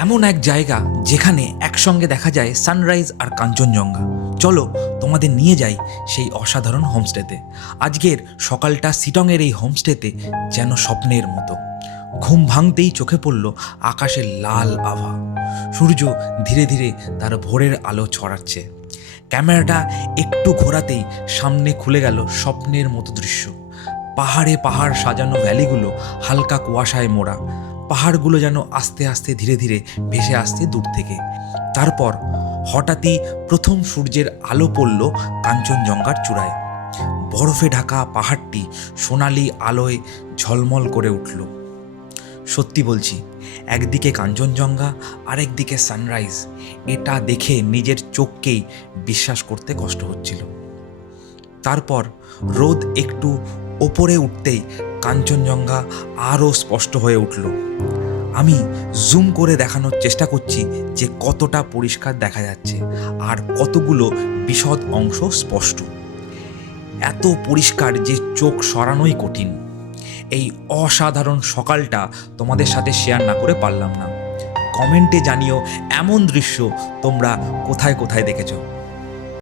এমন এক জায়গা যেখানে একসঙ্গে দেখা যায় সানরাইজ আর কাঞ্চনজঙ্ঘা। চলো তোমাদের নিয়ে যাই সেই অসাধারণ হোমস্টেতে। আজকের সকালটা সিটংয়ের এই হোমস্টেতে যেন স্বপ্নের মতো। ঘুম ভাঙতেই চোখে পড়ল আকাশের লাল আভা। সূর্য ধীরে ধীরে তার ভোরের আলো ছড়াচ্ছে। ক্যামেরাটা একটু ঘোরাতেই সামনে খুলে গেল স্বপ্নের মতো দৃশ্য। পাহাড়ে পাহাড় সাজানো ভ্যালিগুলো হালকা কুয়াশায় মোড়া। পাহাড়গুলো যেন আস্তে আস্তে ধীরে ধীরে ভেসে আসছে দূর থেকে। তারপর হঠাৎই প্রথম সূর্যের আলো পড়ল কাঞ্চনজঙ্ঘার চূড়ায়। বরফে ঢাকা পাহাড়টি সোনালি আলোয় ঝলমল করে উঠল। সত্যি বলছি, একদিকে কাঞ্চনজঙ্ঘা, আরেকদিকে সানরাইজ। এটা দেখে নিজের চোখকেই বিশ্বাস করতে কষ্ট হচ্ছিল। তারপর রোদ একটু ওপরে উঠতেই কাঞ্চনজঙ্ঘা আরও স্পষ্ট হয়ে উঠল। আমি জুম করে দেখানোর চেষ্টা করছি যে কতটা পরিষ্কার দেখা যাচ্ছে আর কতগুলো বিশদ অংশ স্পষ্ট। এত পরিষ্কার যে চোখ সরানোই কঠিন। এই অসাধারণ সকালটা তোমাদের সাথে শেয়ার না করে পারলাম না। কমেন্টে জানিও এমন দৃশ্য তোমরা কোথায় কোথায় দেখেছ।